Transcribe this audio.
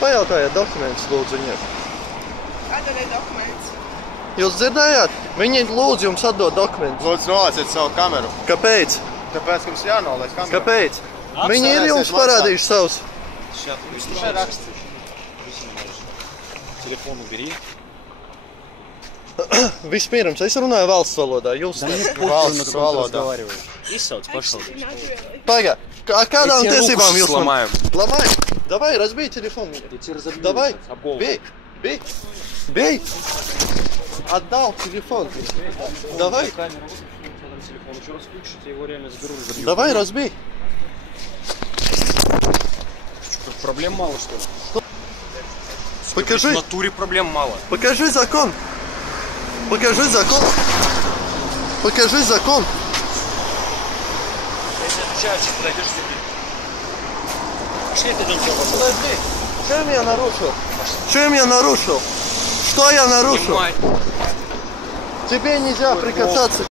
Pajautājiet dokumentus, lūdzu, viņiem. Atdodiet dokumentus. Jūs dzirdējāt? Viņi lūdzu jums atdot dokumentus. Lūdzu, nolaiciet savu kameru. Kāpēc? Tāpēc, ka jums jānolaid kameru. Kāpēc? Viņi ir jums parādījuši savus. Šeit raksts. Телефон убери. Vispirms, es runāju valsts valodā, jūs Valsts valodā. Исаут, пошел. Pagā, kādām Я тебе tiesībām руку jūs сломаю. Ломай! Давай, разбей телефон. Давай, бей, бей, бей! Отдал телефон. Давай. Давай, разбей. Проблем мало, что ли? Покажи. В натуре проблем мало. Покажи закон. Покажи закон. Покажи закон. Если отвечаешь, подойдешь к тебе. Пошли, ты идем. Подожди. Чем я нарушил? Чем я нарушил? Что я нарушил? Понимай. Тебе нельзя прикасаться.